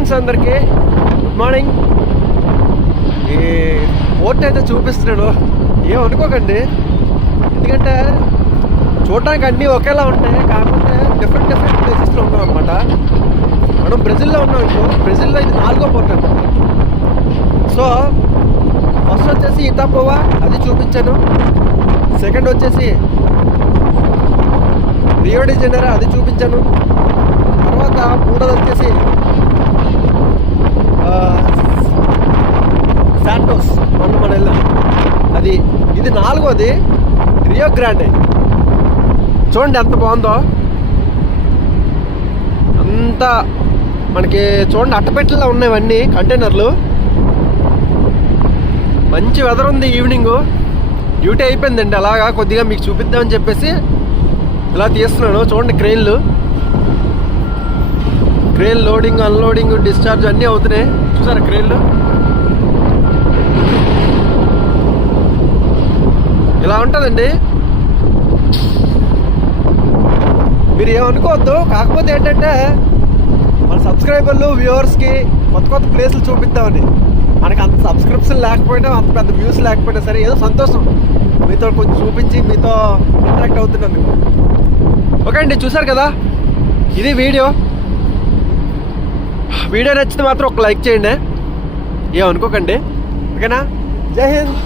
Friends, అందరికీ good morning. ఈ port అయితే చూపిస్తున్నాడు, ఏమనుకోకండి. ఎందుకంటే చూడడానికి అన్నీ ఒకేలా ఉంటాయి, కాకపోతే డిఫరెంట్ ప్లేసెస్లో ఉన్నాం అనమాట. మనం బ్రెజిల్లో ఉన్నాం. ఇప్పుడు బ్రెజిల్లో ఇది 4వ పోర్ట్ అనమాట. సో ఫస్ట్ వచ్చేసి ఇటాపోవా, అది చూపించాను. సెకండ్ వచ్చేసి రియో డి జనీరో, అది చూపించాను. తర్వాత మూడోది వచ్చేసి శాంటోస్, మన వెళ్ళాం అది. ఇది 4వది రియో గ్రాండే. చూడండి ఎంత బాగుందో. అంతా మనకి చూడండి అట్టపెట్టెలా ఉన్నాయి ఇవన్నీ కంటైనర్లు. మంచి వెదర్ ఉంది. ఈవినింగ్ డ్యూటీ అయిపోయిందండి, అలాగా కొద్దిగా మీకు చూపిద్దామని చెప్పేసి ఇలా తీస్తున్నాను. చూడండి క్రెయిన్ లోడింగ్, అన్లోడింగ్, డిశ్చార్జ్ అన్నీ అవుతున్నాయి. చూసారా క్రెయిన్లు ఇలా ఉంటుందండి. మీరు ఏమనుకోవద్దు. కాకపోతే ఏంటంటే మన సబ్స్క్రైబర్లు వ్యూవర్స్కి కొత్త ప్లేసులు చూపిద్దామని. మనకి అంత సబ్స్క్రిప్షన్ లేకపోయినా, అంత పెద్ద వ్యూస్ లేకపోయినా సరే, ఏదో సంతోషం మీతో కొంచెం చూపించి మీతో ఇంటరాక్ట్ అవుతున్నందుకు. ఓకే అండి, చూసారు కదా, ఇది వీడియో నచ్చితే మాత్రం ఒక లైక్ చేయండి, ఏమనుకోకండి. ఓకేనా? జై హింద్.